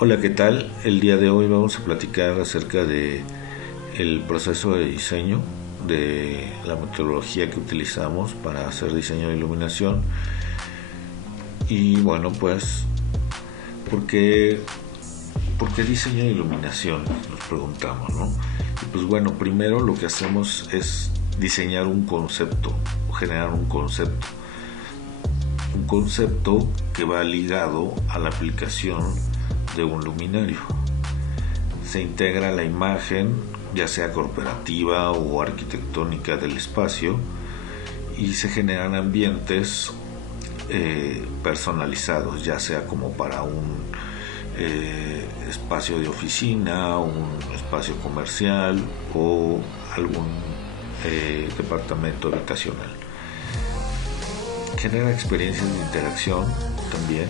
Hola, ¿qué tal? El día de hoy vamos a platicar acerca de el proceso de diseño, de la metodología que utilizamos para hacer diseño de iluminación. Y bueno, pues, ¿por qué, ¿por qué diseño de iluminación? Nos preguntamos, ¿no? Y pues bueno, primero lo que hacemos es diseñar un concepto, generar un concepto que va ligado a la aplicación de un luminario. Se integra la imagen, ya sea corporativa o arquitectónica del espacio, y se generan ambientes personalizados, ya sea como para un espacio de oficina, un espacio comercial o algún departamento habitacional. Genera experiencias de interacción también,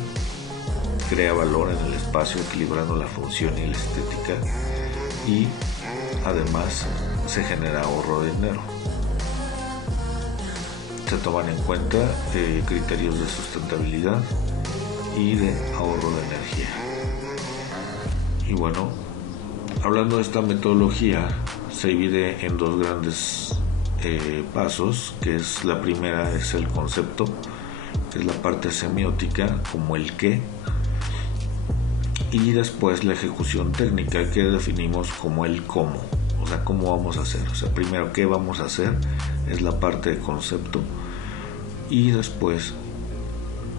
crea valor en el espacio equilibrando la función y la estética, y además se genera ahorro de dinero. Se toman en cuenta criterios de sustentabilidad y de ahorro de energía. Y bueno, hablando de esta metodología, se divide en dos grandes pasos, que es la primera es el concepto, que es la parte semiótica, como el qué, y después la ejecución técnica, que definimos como el cómo, o sea, cómo vamos a hacer. O sea, primero qué vamos a hacer es la parte de concepto, y después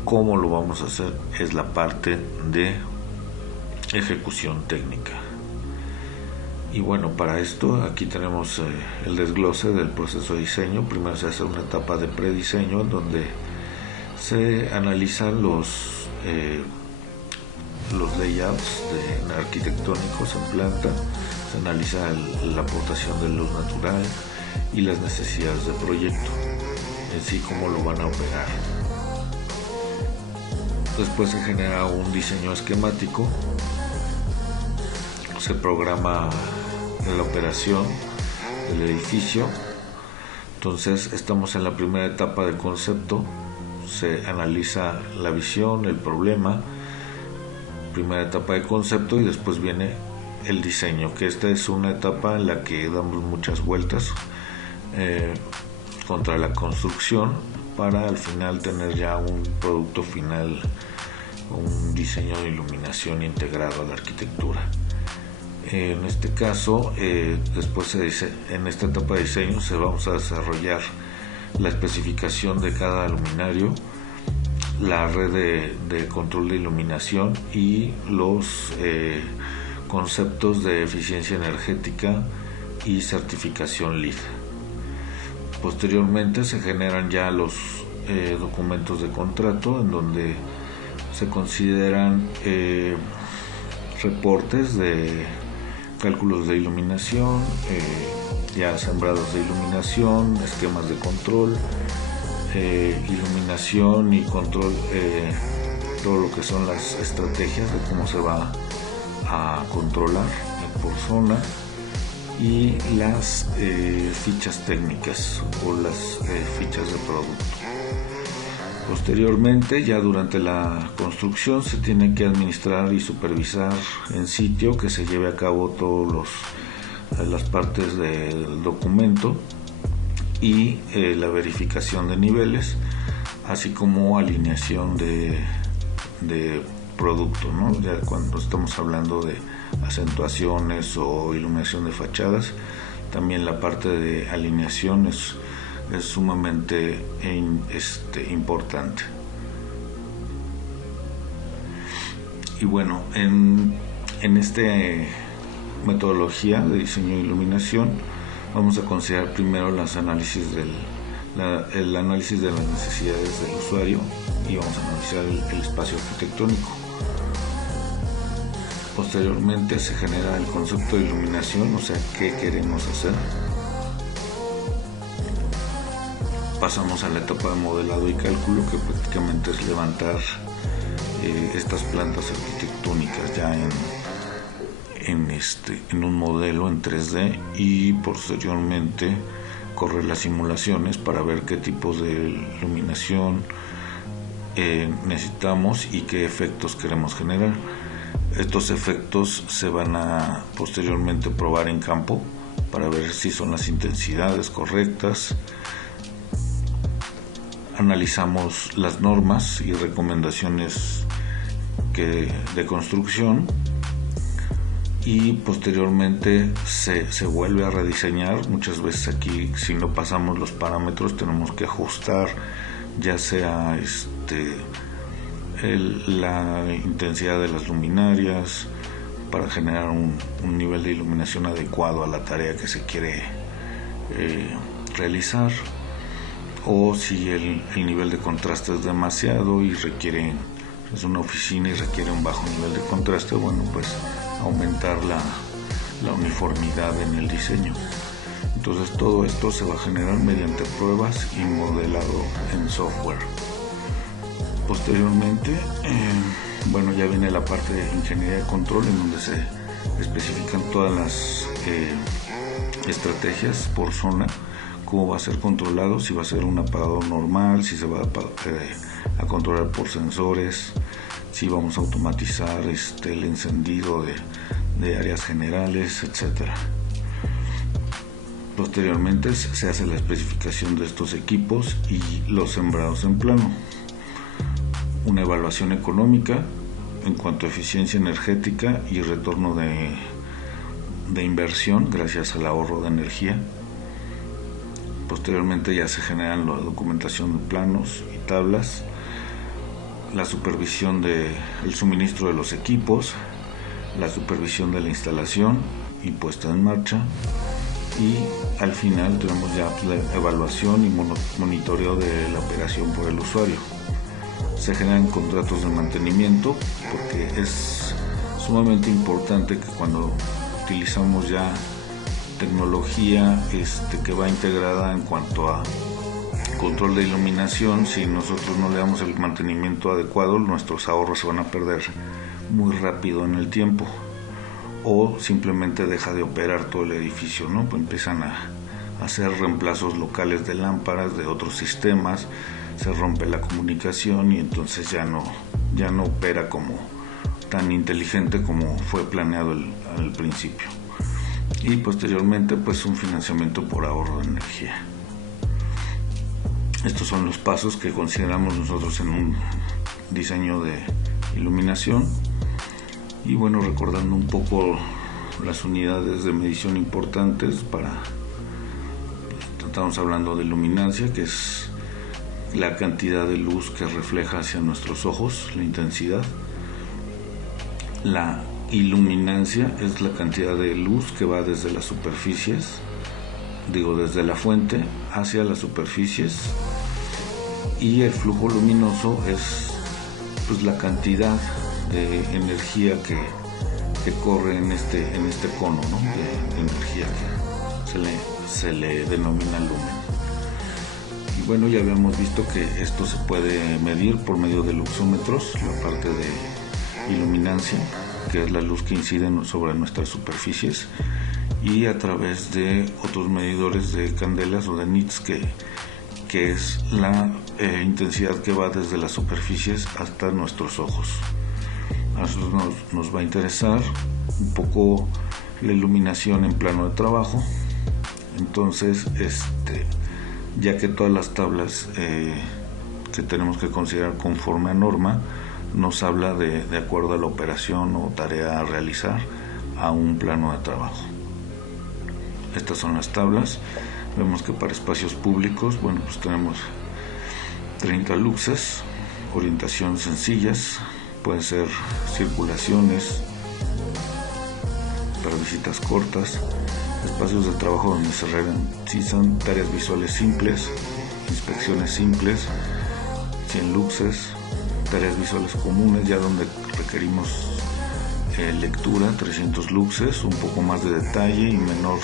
cómo lo vamos a hacer es la parte de ejecución técnica. Y bueno, para esto aquí tenemos el desglose del proceso de diseño. Primero se hace una etapa de prediseño en donde se analizan los layouts arquitectónicos en planta, se analiza la aportación de luz natural y las necesidades del proyecto, en sí cómo lo van a operar. Después se genera un diseño esquemático, se programa la operación del edificio. Entonces estamos en la primera etapa del concepto, se analiza la visión, el problema, primera etapa de concepto, y después viene el diseño, que esta es una etapa en la que damos muchas vueltas contra la construcción para al final tener ya un producto final, un diseño de iluminación integrado a la arquitectura. En este caso, después se dice, en esta etapa de diseño se vamos a desarrollar la especificación de cada luminario, la red de control de iluminación y los conceptos de eficiencia energética y certificación LEED. Posteriormente se generan ya los documentos de contrato, en donde se consideran reportes de cálculos de iluminación, ya sembrados de iluminación, esquemas de control, iluminación y control, todo lo que son las estrategias de cómo se va a controlar por zona, y las fichas técnicas o las fichas de producto. Posteriormente, ya durante la construcción, se tiene que administrar y supervisar en sitio que se lleve a cabo todas las partes del documento, y la verificación de niveles, así como alineación de producto, ¿no? Ya cuando estamos hablando de acentuaciones o iluminación de fachadas, también la parte de alineación es sumamente importante. Y bueno, en esta metodología de diseño de iluminación vamos a considerar primero el análisis de las necesidades del usuario, y vamos a analizar el espacio arquitectónico. Posteriormente se genera el concepto de iluminación, o sea, qué queremos hacer. Pasamos a la etapa de modelado y cálculo, que prácticamente es levantar estas plantas arquitectónicas ya en un modelo en 3D, y posteriormente correr las simulaciones para ver qué tipos de iluminación necesitamos y qué efectos queremos generar. Estos efectos se van a posteriormente probar en campo para ver si son las intensidades correctas. Analizamos las normas y recomendaciones de construcción y posteriormente se vuelve a rediseñar. Muchas veces aquí, si no pasamos los parámetros, tenemos que ajustar ya sea la intensidad de las luminarias para generar un nivel de iluminación adecuado a la tarea que se quiere realizar, o si el nivel de contraste es demasiado y es una oficina y requiere un bajo nivel de contraste, bueno, pues aumentar la uniformidad en el diseño. Entonces todo esto se va a generar mediante pruebas y modelado en software. Posteriormente, bueno, ya viene la parte de ingeniería de control, en donde se especifican todas las estrategias por zona, cómo va a ser controlado, si va a ser un apagador normal, si se va a controlar por sensores, si vamos a automatizar el encendido de áreas generales, etcétera. Posteriormente se hace la especificación de estos equipos y los sembrados en plano. Una evaluación económica en cuanto a eficiencia energética y retorno de inversión gracias al ahorro de energía. Posteriormente ya se generan la documentación de planos y tablas, la supervisión del suministro de los equipos, la supervisión de la instalación y puesta en marcha, y al final tenemos ya la evaluación y monitoreo de la operación por el usuario. Se generan contratos de mantenimiento, porque es sumamente importante que cuando utilizamos ya tecnología que va integrada en cuanto a control de iluminación, si nosotros no le damos el mantenimiento adecuado, nuestros ahorros se van a perder muy rápido en el tiempo, o simplemente deja de operar todo el edificio, ¿no? Pues empiezan a hacer reemplazos locales de lámparas de otros sistemas, se rompe la comunicación y entonces ya no opera como tan inteligente como fue planeado al principio. Y posteriormente, pues, un financiamiento por ahorro de energía. Estos son los pasos que consideramos nosotros en un diseño de iluminación. Y bueno, recordando un poco las unidades de medición importantes estamos hablando de luminancia, que es la cantidad de luz que refleja hacia nuestros ojos, la intensidad. La iluminancia es la cantidad de luz que va desde las superficies, desde la fuente hacia las superficies, y el flujo luminoso es pues la cantidad de energía que corre en este cono, ¿no?, de energía que se le denomina lumen. Y bueno, ya habíamos visto que esto se puede medir por medio de luxómetros, la parte de iluminancia, que es la luz que incide sobre nuestras superficies, y a través de otros medidores de candelas o de nits, que es la intensidad que va desde las superficies hasta nuestros ojos. A nosotros nos va a interesar un poco la iluminación en plano de trabajo. Entonces, ya que todas las tablas que tenemos que considerar conforme a norma nos habla de acuerdo a la operación o tarea a realizar a un plano de trabajo. Estas son las tablas. Vemos que para espacios públicos, bueno, pues tenemos 30 luxes, orientación sencillas, pueden ser circulaciones para visitas cortas, espacios de trabajo donde se realizan tareas visuales simples, inspecciones simples, 100 luxes, tareas visuales comunes, ya donde requerimos lectura, 300 luxes, un poco más de detalle y menor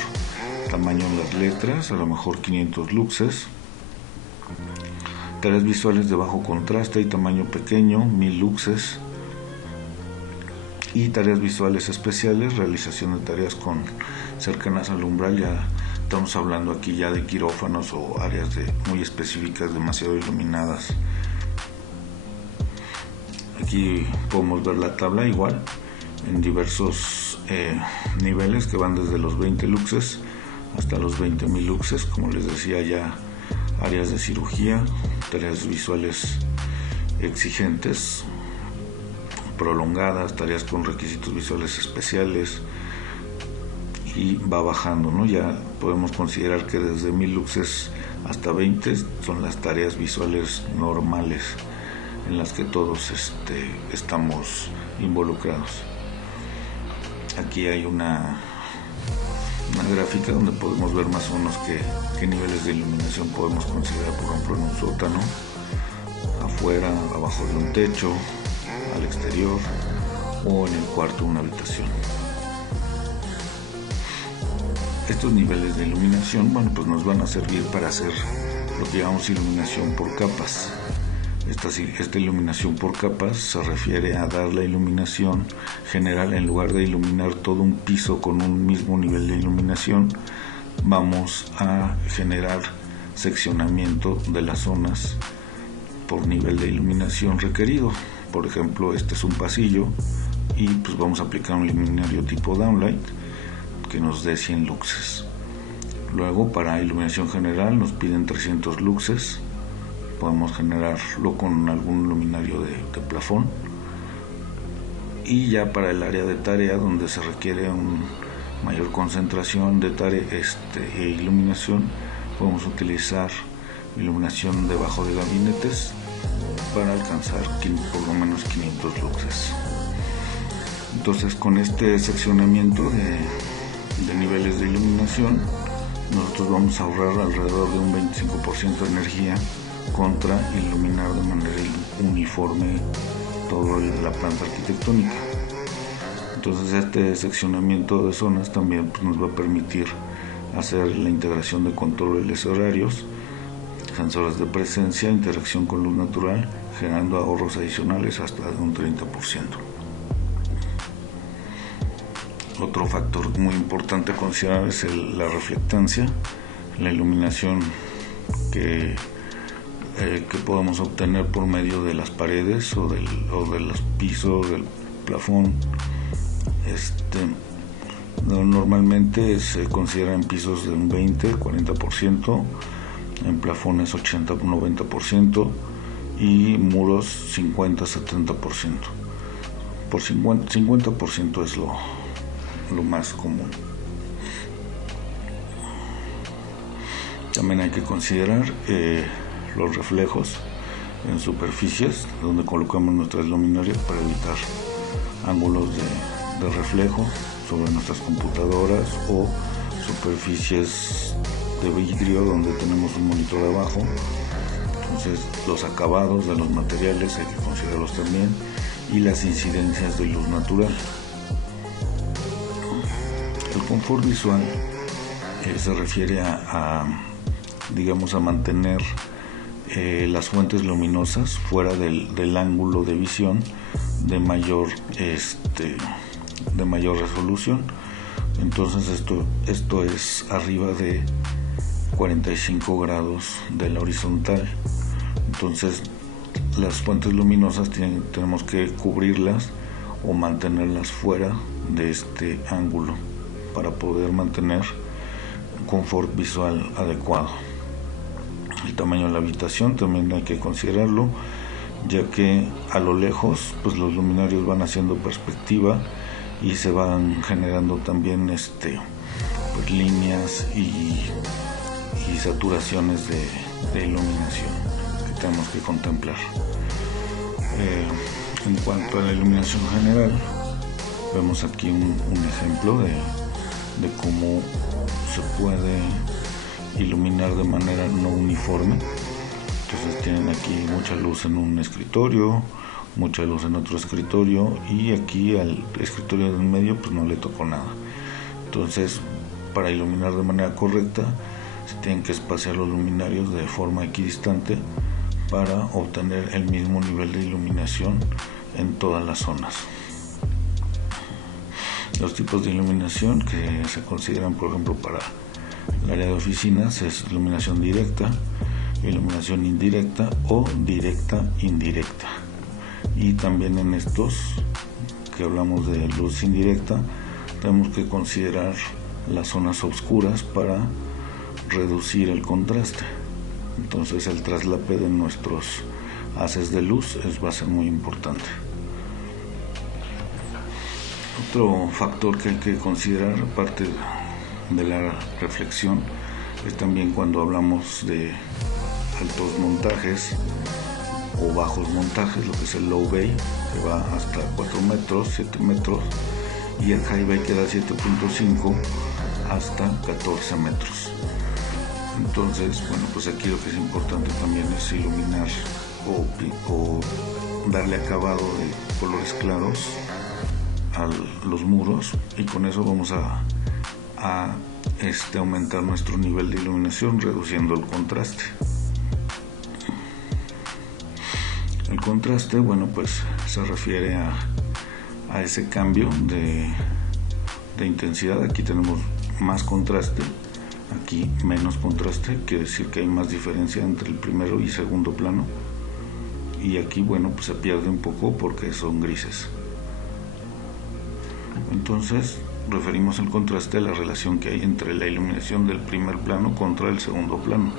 tamaño en las letras, a lo mejor 500 luxes. Tareas visuales de bajo contraste y tamaño pequeño, 1000 luxes. Y tareas visuales especiales, realización de tareas cercanas al umbral, ya estamos hablando aquí ya de quirófanos o áreas muy específicas, demasiado iluminadas. Aquí podemos ver la tabla igual, en diversos niveles que van desde los 20 luxes hasta los 20.000 luxes. Como les decía, ya áreas de cirugía, tareas visuales exigentes, prolongadas, tareas con requisitos visuales especiales, y va bajando, ¿no? Ya podemos considerar que desde 1000 luxes hasta 20 son las tareas visuales normales en las que todos estamos involucrados. Aquí hay una gráfica donde podemos ver más o menos qué niveles de iluminación podemos considerar, por ejemplo, en un sótano, afuera, abajo de un techo, al exterior o en el cuarto de una habitación. Estos niveles de iluminación, pues nos van a servir para hacer lo que llamamos iluminación por capas. Esta iluminación por capas se refiere a dar la iluminación general. En lugar de iluminar todo un piso con un mismo nivel de iluminación, vamos a generar seccionamiento de las zonas por nivel de iluminación requerido. Por ejemplo, este es un pasillo y pues vamos a aplicar un luminario tipo downlight que nos dé 100 luxes. Luego, para iluminación general nos piden 300 luxes. Podemos generarlo con algún luminario de plafón. Y ya para el área de tarea, donde se requiere una mayor concentración de tarea e iluminación, podemos utilizar iluminación debajo de gabinetes para alcanzar por lo menos 500 luxes. Entonces, con este seccionamiento de niveles de iluminación, nosotros vamos a ahorrar alrededor de un 25% de energía contra iluminar de manera uniforme toda la planta arquitectónica. Entonces, este seccionamiento de zonas también nos va a permitir hacer la integración de controles horarios, sensores de presencia, interacción con luz natural, generando ahorros adicionales hasta de un 30%. Otro factor muy importante a considerar es la reflectancia, la iluminación que podemos obtener por medio de las paredes o de los pisos, del plafón. Normalmente se considera en pisos de un 20-40%, en plafones 80-90% y muros 50-70%. Por 50% es lo más común. También hay que considerar los reflejos en superficies donde colocamos nuestras luminarias para evitar ángulos de reflejo sobre nuestras computadoras o superficies de vidrio donde tenemos un monitor abajo. Entonces, los acabados de los materiales hay que considerarlos también, y las incidencias de luz natural. El confort visual se refiere a mantener las fuentes luminosas fuera del ángulo de visión de mayor resolución. Entonces esto es arriba de 45 grados de la horizontal. Entonces las fuentes luminosas tenemos que cubrirlas o mantenerlas fuera de este ángulo para poder mantener un confort visual adecuado. El tamaño de la habitación también hay que considerarlo, ya que a lo lejos pues los luminarios van haciendo perspectiva y se van generando también líneas y saturaciones de iluminación que tenemos que contemplar. En cuanto a la iluminación general, vemos aquí un ejemplo de cómo se puede iluminar de manera no uniforme. Entonces tienen aquí mucha luz en un escritorio, mucha luz en otro escritorio, y aquí al escritorio del medio pues no le tocó nada. Entonces, para iluminar de manera correcta se tienen que espaciar los luminarios de forma equidistante para obtener el mismo nivel de iluminación en todas las zonas. Los tipos de iluminación que se consideran, por ejemplo, para el área de oficinas es iluminación directa, iluminación indirecta o directa indirecta. Y también en estos que hablamos de luz indirecta, tenemos que considerar las zonas oscuras para reducir el contraste. Entonces el traslape de nuestros haces de luz va a ser muy importante. Otro factor que hay que considerar, aparte de la reflexión, es también cuando hablamos de altos montajes o bajos montajes, lo que es el low bay, que va hasta 4 metros, 7 metros, y el high bay que da 7.5 hasta 14 metros. Entonces, bueno, pues aquí lo que es importante también es iluminar o darle acabado de colores claros a los muros, y con eso vamos a aumentar nuestro nivel de iluminación, reduciendo el contraste. El contraste, bueno, pues se refiere a ese cambio de intensidad. Aquí tenemos más contraste, aquí menos contraste, quiere decir que hay más diferencia entre el primero y segundo plano, y aquí, bueno, pues se pierde un poco porque son grises. Entonces referimos el contraste a la relación que hay entre la iluminación del primer plano contra el segundo plano.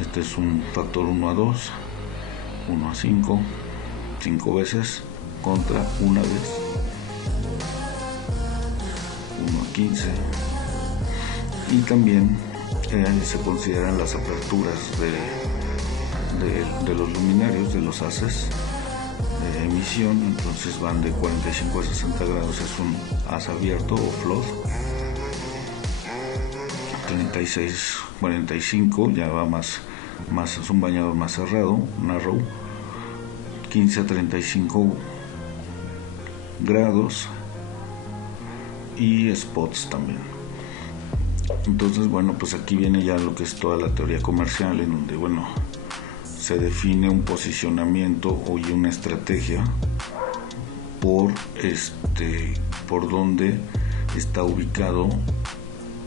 Este es un factor 1:2, 1:5, 5 veces contra una vez, 1:15, y también se consideran las aperturas de los luminarios, de los haces de emisión. Entonces van de 45 a 60 grados, es un haz abierto o flood. 36, 45 ya va más es un bañador más cerrado, narrow. 15 a 35 grados y spots también. Entonces, bueno, pues aquí viene ya lo que es toda la teoría comercial, en donde, bueno, se define un posicionamiento y una estrategia por dónde está ubicado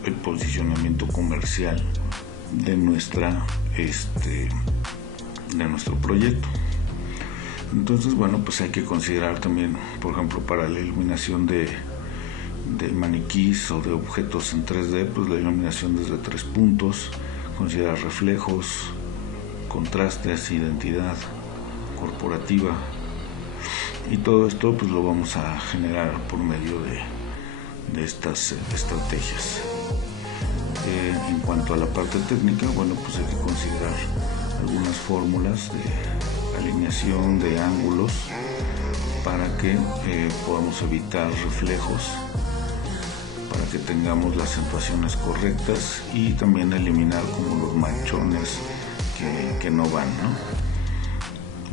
el posicionamiento comercial de nuestro proyecto. Entonces, bueno, pues hay que considerar también, por ejemplo, para la iluminación de maniquís o de objetos en 3D, pues la iluminación desde 3 puntos, considerar reflejos, contrastes, identidad corporativa, y todo esto pues lo vamos a generar por medio de estas estrategias. En cuanto a la parte técnica, bueno, pues hay que considerar algunas fórmulas de alineación de ángulos para que podamos evitar reflejos, para que tengamos las acentuaciones correctas, y también eliminar como los manchones que no van, ¿no?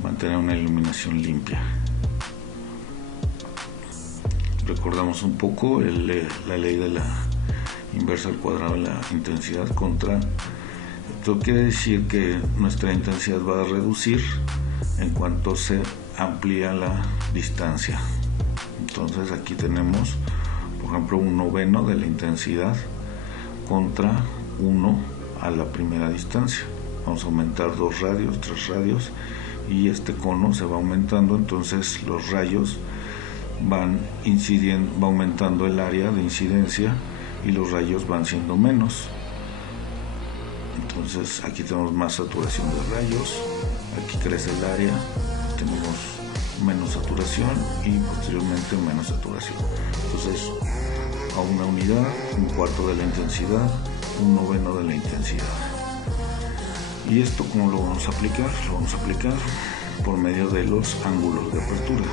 Mantener una iluminación limpia. Recordamos un poco la ley de la inversa al cuadrado de la intensidad contra. Esto quiere decir que nuestra intensidad va a reducir en cuanto se amplía la distancia. Entonces aquí tenemos, por ejemplo, 1/9 de la intensidad contra 1 a la primera distancia. Vamos a aumentar 2 radios, 3 radios, y este cono se va aumentando. Entonces los rayos van aumentando el área de incidencia, y los rayos van siendo menos. Entonces aquí tenemos más saturación de rayos, aquí crece el área, tenemos menos saturación y posteriormente menos saturación. Entonces, a una unidad, 1/4 de la intensidad, 1/9 de la intensidad. ¿Y esto cómo lo vamos a aplicar? Lo vamos a aplicar por medio de los ángulos de apertura.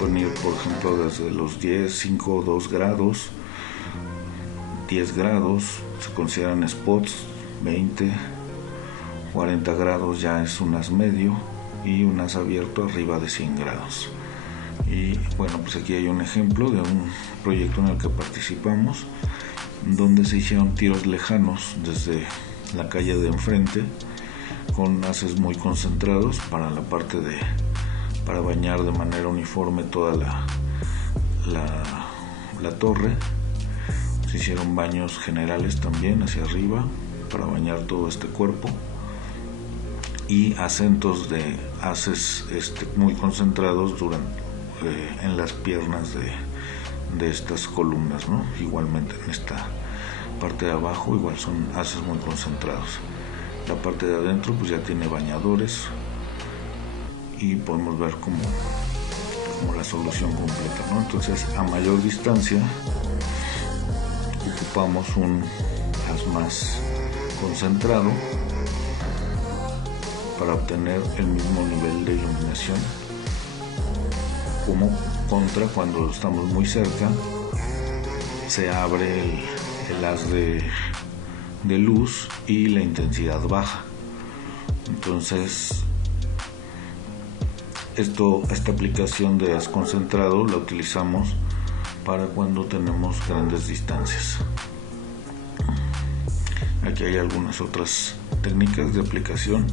Pueden ir, por ejemplo, desde los 10, 5, 2 grados, 10 grados, se consideran spots, 20, 40 grados ya es un haz medio, y un haz abierto arriba de 100 grados. Y bueno, pues aquí hay un ejemplo de un proyecto en el que participamos, donde se hicieron tiros lejanos desde la calle de enfrente, con haces muy concentrados para la parte para bañar de manera uniforme toda la torre. Se hicieron baños generales también hacia arriba para bañar todo este cuerpo, y acentos de haces muy concentrados en las piernas de estas columnas, ¿no? Igualmente en esta parte de abajo igual son haces muy concentrados. La parte de adentro pues ya tiene bañadores y podemos ver como la solución completa, ¿no? Entonces a mayor distancia ocupamos un haz más concentrado para obtener el mismo nivel de iluminación como contra cuando estamos muy cerca se abre el haz de luz y la intensidad baja. Entonces esta aplicación de haz concentrado la utilizamos para cuando tenemos grandes distancias. Aquí hay algunas otras técnicas de aplicación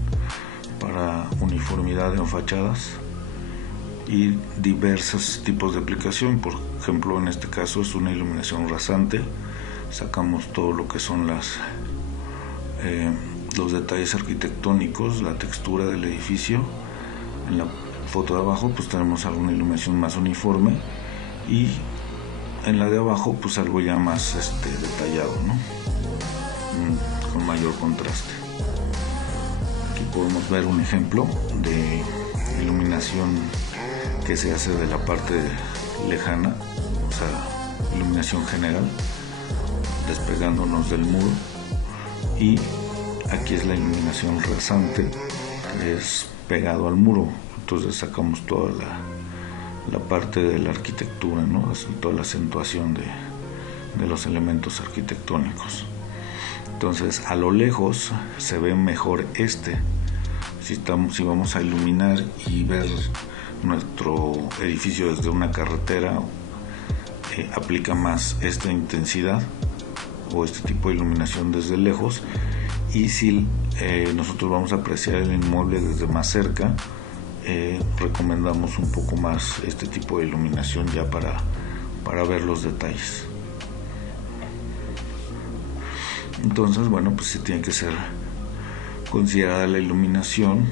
para uniformidad en fachadas y diversos tipos de aplicación. Por ejemplo, en este caso es una iluminación rasante. Sacamos todo lo que son los detalles arquitectónicos, la textura del edificio. En la foto de abajo pues tenemos alguna iluminación más uniforme y en la de abajo pues algo ya más detallado, ¿no? Con mayor contraste. Aquí podemos ver un ejemplo de iluminación que se hace de la parte lejana, o sea, iluminación general, despegándonos del muro, y aquí es la iluminación rasante, que es pegado al muro. Entonces sacamos toda la parte de la arquitectura, ¿no? Toda la acentuación de los elementos arquitectónicos. Entonces a lo lejos se ve mejor si vamos a iluminar y ver nuestro edificio desde una carretera, aplica más esta intensidad o este tipo de iluminación desde lejos, y si nosotros vamos a apreciar el inmueble desde más cerca, recomendamos un poco más este tipo de iluminación ya para ver los detalles. Entonces, bueno, pues sí tiene que ser considerada la iluminación,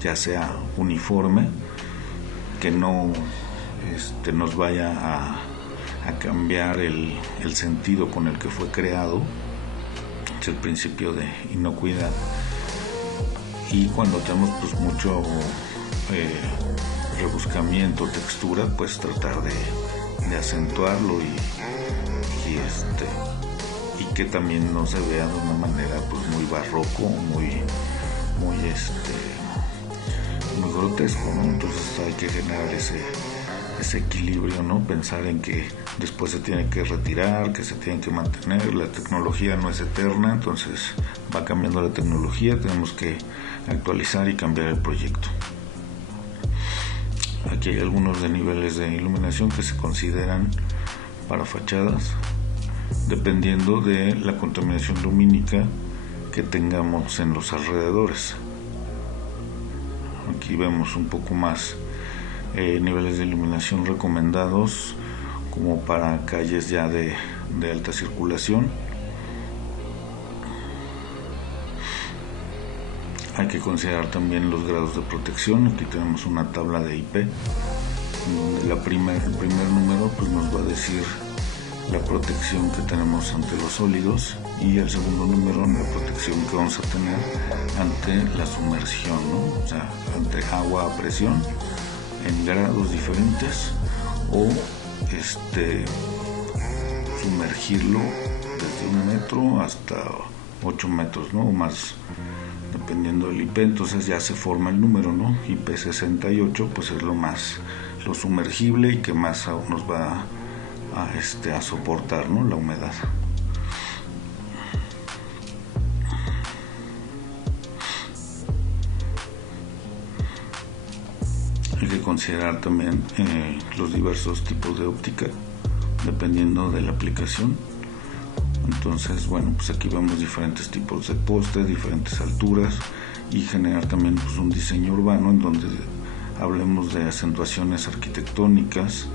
ya sea uniforme, que no nos vaya a cambiar el sentido con el que fue creado. Es el principio de inocuidad. Y cuando tenemos pues mucho rebuscamiento, textura, pues tratar de acentuarlo y que también no se vea de una manera pues muy barroco, muy grotesco, ¿no? Entonces hay que generar ese equilibrio, ¿no? Pensar en que después se tiene que retirar, que se tiene que mantener. La tecnología no es eterna, entonces va cambiando la tecnología, tenemos que actualizar y cambiar el proyecto. Aquí hay algunos de niveles de iluminación que se consideran para fachadas, dependiendo de la contaminación lumínica que tengamos en los alrededores. Aquí vemos un poco más niveles de iluminación recomendados como para calles ya de alta circulación. Hay que considerar también los grados de protección. Aquí tenemos una tabla de IP. El primer número pues nos va a decir la protección que tenemos ante los sólidos, y el segundo número la protección que vamos a tener ante la sumersión, ¿no? O sea, ante agua a presión en grados diferentes, o sumergirlo desde 1 metro hasta 8 metros, ¿no? O más, dependiendo del IP. Entonces ya se forma el número, ¿no? IP68 pues es lo sumergible y que más nos va a soportar, ¿no? La humedad. Hay que considerar también los diversos tipos de óptica dependiendo de la aplicación. Entonces, bueno, pues aquí vemos diferentes tipos de postes, diferentes alturas, y generar también pues un diseño urbano en donde hablemos de acentuaciones arquitectónicas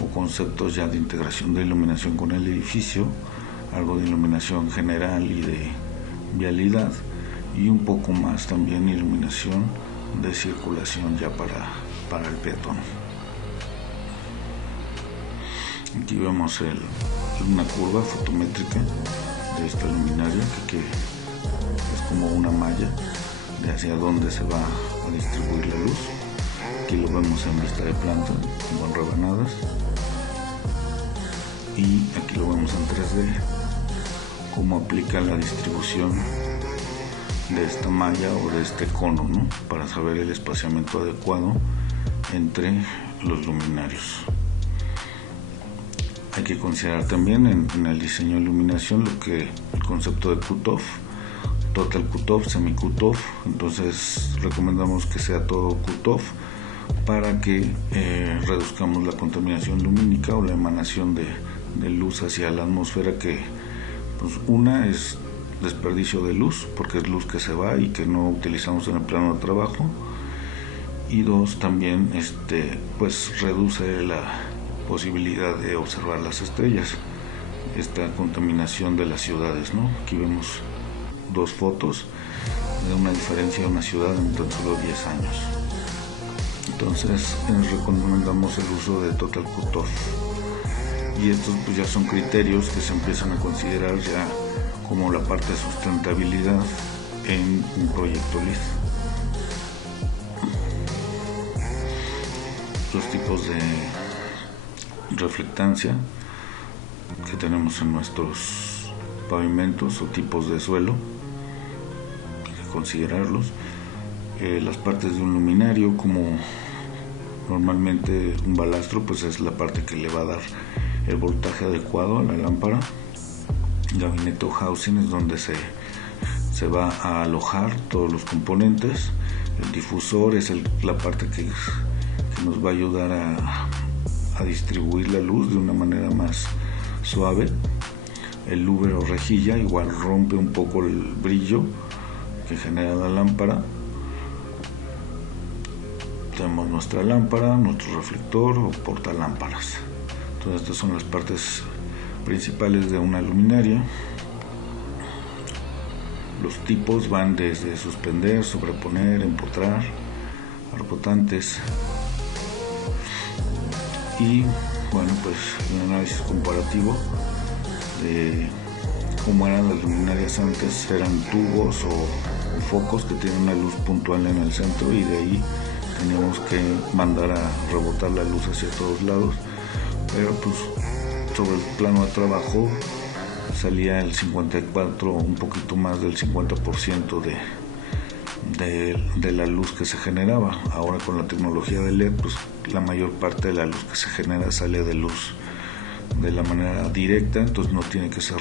o conceptos ya de integración de iluminación con el edificio, algo de iluminación general y de vialidad, y un poco más también iluminación de circulación ya para el peatón. Aquí vemos una curva fotométrica de esta luminaria que es como una malla de hacia dónde se va a distribuir la luz. Aquí lo vemos en vista de planta con rebanadas, y aquí lo vemos en 3D cómo aplica la distribución de esta malla o de este cono, ¿no? Para saber el espaciamiento adecuado entre los luminarios. Hay que considerar también en el diseño de iluminación el concepto de cutoff, total cutoff, semi cutoff. Entonces recomendamos que sea todo cutoff para que reduzcamos la contaminación lumínica o la emanación de luz hacia la atmósfera, que pues una es desperdicio de luz porque es luz que se va y que no utilizamos en el plano de trabajo, y dos, también pues reduce la posibilidad de observar las estrellas, esta contaminación de las ciudades, ¿no? Aquí vemos dos fotos de una diferencia de una ciudad en tan solo 10 años. Entonces recomendamos el uso de total cutoff, y estos pues ya son criterios que se empiezan a considerar ya como la parte de sustentabilidad en un proyecto LEED. Los tipos de reflectancia que tenemos en nuestros pavimentos o tipos de suelo, hay que considerarlos. Las partes de un luminario, como normalmente un balastro, pues es la parte que le va a dar el voltaje adecuado a la lámpara. Gabinete o housing es donde se va a alojar todos los componentes. El difusor es la parte que nos va a ayudar a distribuir la luz de una manera más suave. El louver o rejilla igual rompe un poco el brillo que genera la lámpara. Tenemos nuestra lámpara, nuestro reflector o portalámparas. Todas estas son las partes principales de una luminaria. Los tipos van desde suspender, sobreponer, empotrar, arbotantes. Y bueno, pues un análisis comparativo de cómo eran las luminarias antes. Eran tubos o focos que tienen una luz puntual en el centro, y de ahí teníamos que mandar a rebotar la luz hacia todos lados, pero pues sobre el plano de trabajo salía el 54, un poquito más del 50% de la luz que se generaba. Ahora con la tecnología de LED, pues la mayor parte de la luz que se genera sale de luz de la manera directa, entonces no tiene que ser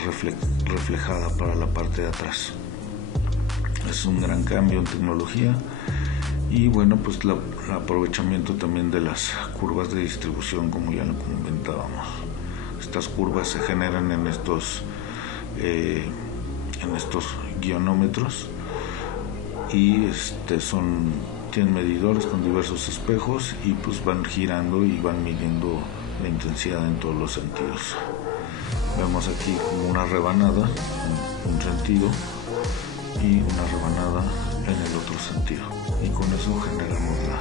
reflejada para la parte de atrás. Es un gran cambio en tecnología. Y bueno, pues el aprovechamiento también de las curvas de distribución, como ya lo comentábamos. Estas curvas se generan en estos guionómetros, y tienen medidores con diversos espejos, y pues van girando y van midiendo la intensidad en todos los sentidos. Vemos aquí como una rebanada en un sentido y una rebanada en el otro sentido, y con eso generamos la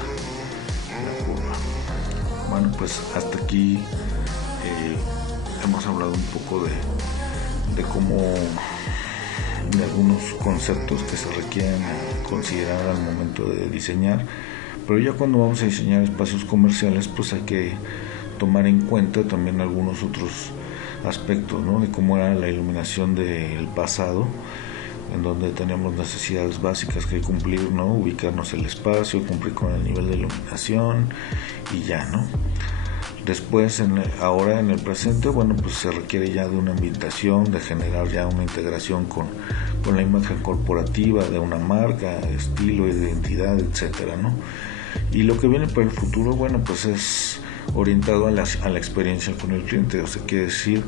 curva. Bueno, pues hasta aquí hemos hablado un poco de cómo, de algunos conceptos que se requieren considerar al momento de diseñar, pero ya cuando vamos a diseñar espacios comerciales, pues hay que tomar en cuenta también algunos otros aspectos, ¿no? De cómo era la iluminación del pasado, en donde tenemos necesidades básicas que cumplir, ¿no? Ubicarnos el espacio, cumplir con el nivel de iluminación y ya, ¿no? Después, ahora en el presente, bueno, pues se requiere ya de una ambientación, de generar ya una integración con la imagen corporativa de una marca, estilo, identidad, etcétera, ¿no? Y lo que viene para el futuro, bueno, pues es orientado a la experiencia con el cliente. O sea, quiere decir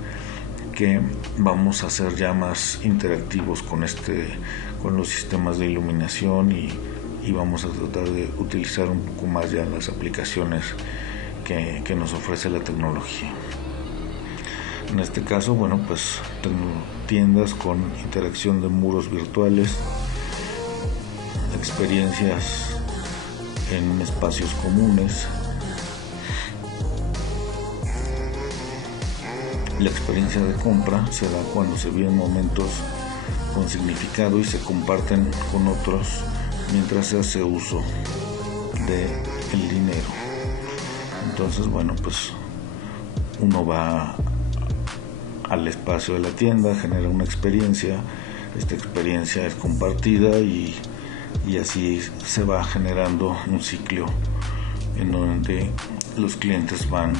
que vamos a ser ya más interactivos con los sistemas de iluminación, y vamos a tratar de utilizar un poco más ya las aplicaciones que nos ofrece la tecnología. En este caso, bueno, pues tiendas con interacción de muros virtuales, experiencias en espacios comunes, La experiencia de compra se da cuando se viven momentos con significado y se comparten con otros mientras se hace uso del dinero. Entonces, bueno, pues uno va al espacio de la tienda, genera una experiencia, esta experiencia es compartida y así se va generando un ciclo en donde los clientes van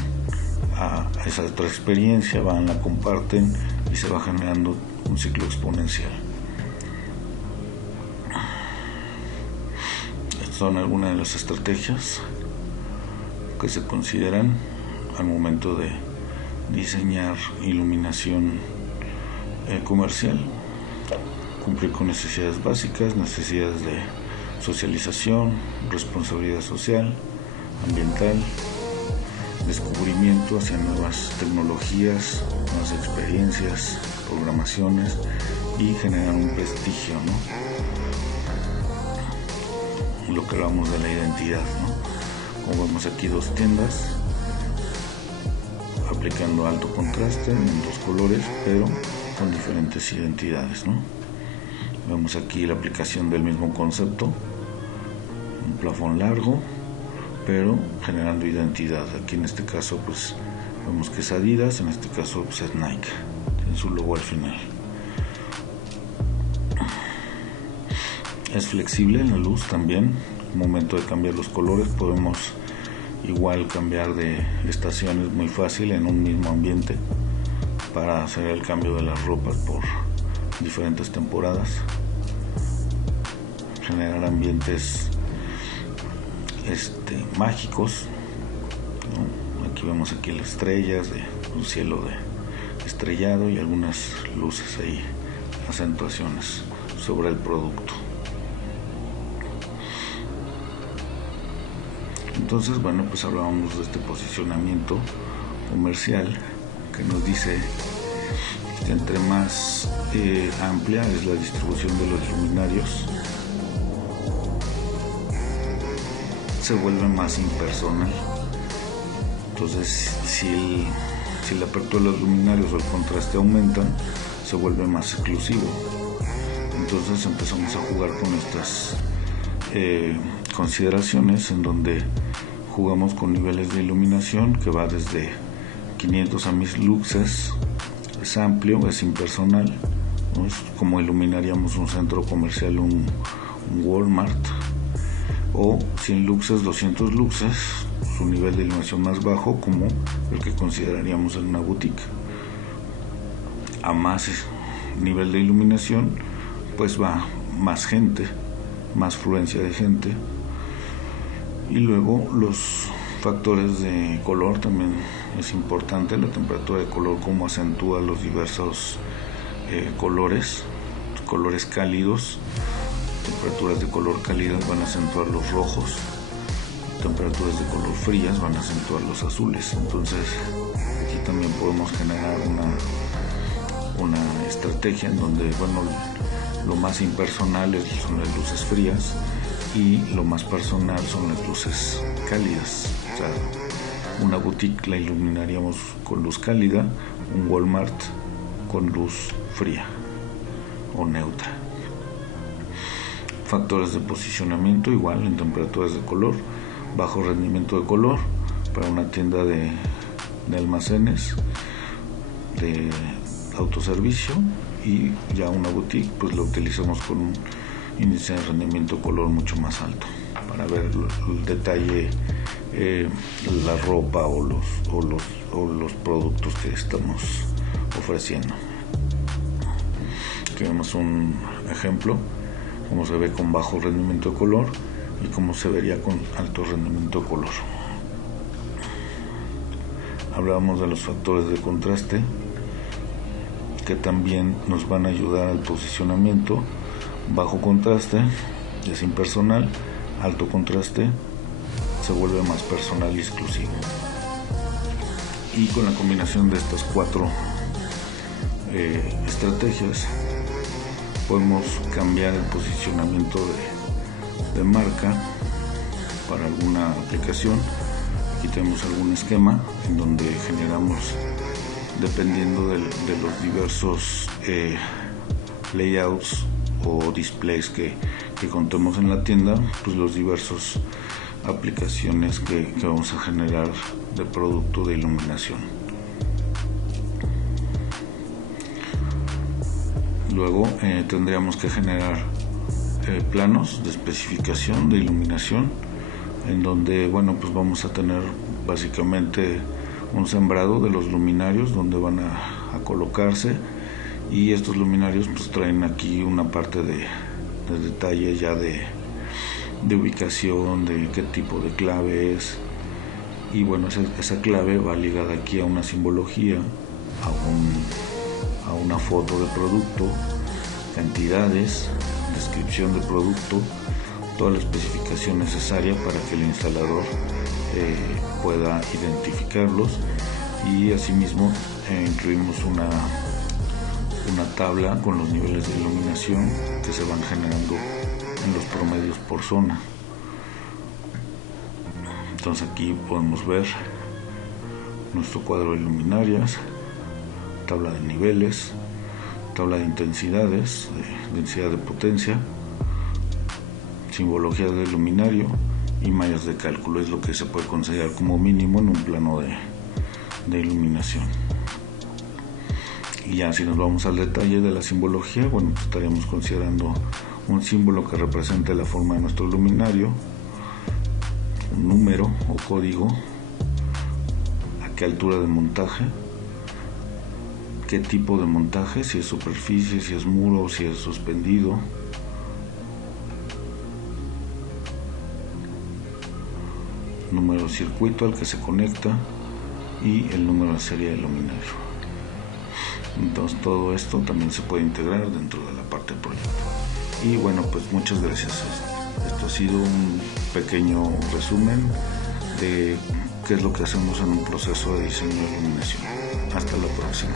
a esa otra experiencia, van, la comparten y se va generando un ciclo exponencial. Estas son algunas de las estrategias que se consideran al momento de diseñar iluminación comercial. Cumplir con necesidades básicas, necesidades de socialización, responsabilidad social, ambiental, descubrimiento hacia nuevas tecnologías, nuevas experiencias, programaciones y generar un prestigio, ¿no? Lo que hablamos de la identidad, ¿no? Como vemos aquí, dos tiendas aplicando alto contraste en dos colores, pero con diferentes identidades, ¿no? Vemos aquí la aplicación del mismo concepto, un plafón largo, pero generando identidad. Aquí en este caso pues vemos que es Adidas, en este caso pues es Nike, en su logo al final. Es flexible en la luz también, al momento de cambiar los colores podemos igual cambiar de estaciones muy fácil en un mismo ambiente para hacer el cambio de las ropas por diferentes temporadas, generar ambientes mágicos, ¿no? Aquí vemos aquí las estrellas de un cielo de estrellado y algunas luces ahí, acentuaciones sobre el producto. Entonces, bueno, pues hablábamos de este posicionamiento comercial que nos dice que entre más amplia es la distribución de los luminarios, se vuelve más impersonal. Entonces, si la apertura de los luminarios o el contraste aumentan, se vuelve más exclusivo. Entonces empezamos a jugar con estas consideraciones en donde jugamos con niveles de iluminación que va desde 500 a 1000 luxes, es amplio, es impersonal, ¿no? Es como iluminaríamos un centro comercial, un Walmart, o 100 luxes, 200 luxes, su nivel de iluminación más bajo, como el que consideraríamos en una boutique. A más nivel de iluminación, pues va más gente, más fluencia de gente. Y luego los factores de color también es importante, la temperatura de color, cómo acentúa los diversos colores cálidos. Temperaturas de color cálidas van a acentuar los rojos, temperaturas de color frías van a acentuar los azules. Entonces aquí también podemos generar una estrategia en donde, bueno, lo más impersonal son las luces frías y lo más personal son las luces cálidas. O sea, una boutique la iluminaríamos con luz cálida, un Walmart con luz fría o neutra. Factores de posicionamiento igual en temperaturas de color, bajo rendimiento de color para una tienda de almacenes, de autoservicio, y ya una boutique pues lo utilizamos con un índice de rendimiento de color mucho más alto para ver el detalle, la ropa o los productos que estamos ofreciendo. Aquí vemos un ejemplo, cómo se ve con bajo rendimiento de color y cómo se vería con alto rendimiento de color. Hablábamos de los factores de contraste que también nos van a ayudar al posicionamiento. Bajo contraste es impersonal, alto contraste se vuelve más personal y exclusivo. Y con la combinación de estas cuatro estrategias podemos cambiar el posicionamiento de marca para alguna aplicación. Aquí tenemos algún esquema en donde generamos dependiendo de los diversos layouts o displays que contemos en la tienda, pues los diversos aplicaciones que vamos a generar de producto de iluminación. Luego tendríamos que generar planos de especificación de iluminación, en donde pues vamos a tener básicamente un sembrado de los luminarios donde van a colocarse, y estos luminarios pues traen aquí una parte de detalle ya de ubicación, de qué tipo de clave es, y esa clave va ligada aquí a una simbología, a una foto de producto, cantidades, descripción del producto, toda la especificación necesaria para que el instalador pueda identificarlos, y asimismo incluimos una tabla con los niveles de iluminación que se van generando en los promedios por zona. Entonces aquí podemos ver nuestro cuadro de luminarias, tabla de niveles, tabla de intensidades, de densidad de potencia, simbología del luminario y mallas de cálculo. Es lo que se puede considerar como mínimo en un plano de iluminación. Y ya si nos vamos al detalle de la simbología, pues estaríamos considerando un símbolo que represente la forma de nuestro luminario, un número o código, a qué altura de montaje, qué tipo de montaje, si es superficie, si es muro, si es suspendido, número de circuito al que se conecta y el número de serie de luminario. Entonces todo esto también se puede integrar dentro de la parte del proyecto. Y pues muchas gracias. Esto ha sido un pequeño resumen de qué es lo que hacemos en un proceso de diseño de iluminación. Hasta la próxima.